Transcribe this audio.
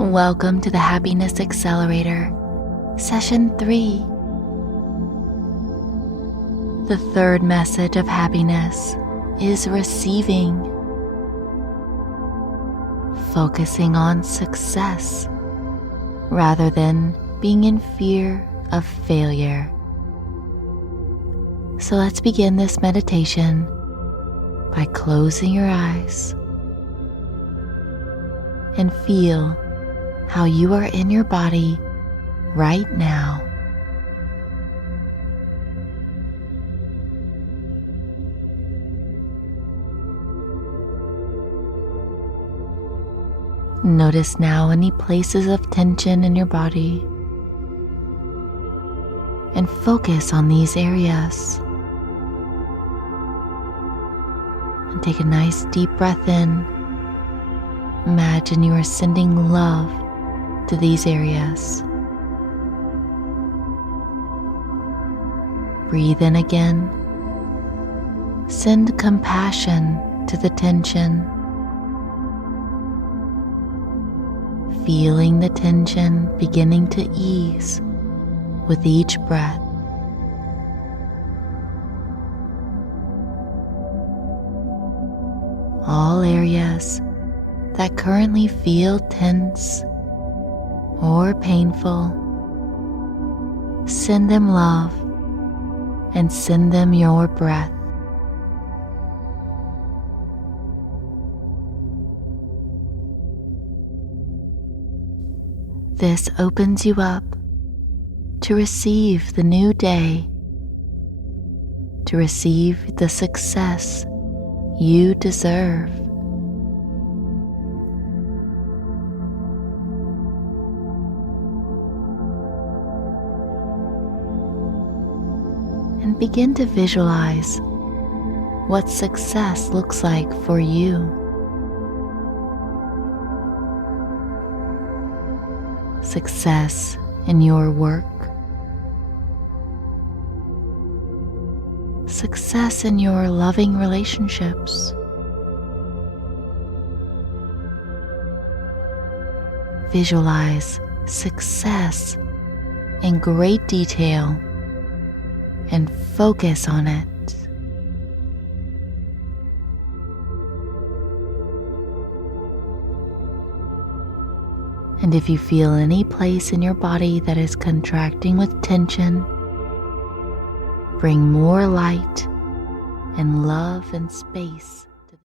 Welcome to the Happiness Accelerator, Session 3. The third message of happiness is receiving, focusing on success rather than being in fear of failure. So let's begin this meditation by closing your eyes and feel how you are in your body right now. Notice now any places of tension in your body and focus on these areas. And take a nice deep breath in. Imagine you are sending love to these areas. Breathe in again. Send compassion to the tension. Feeling the tension beginning to ease with each breath. All areas that currently feel tense or painful, send them love and send them your breath. This opens you up to receive the new day, to receive the success you deserve. And begin to visualize what success looks like for you. Success in your work. Success in your loving relationships. Visualize success in great detail and focus on it. And if you feel any place in your body that is contracting with tension, bring more light and love and space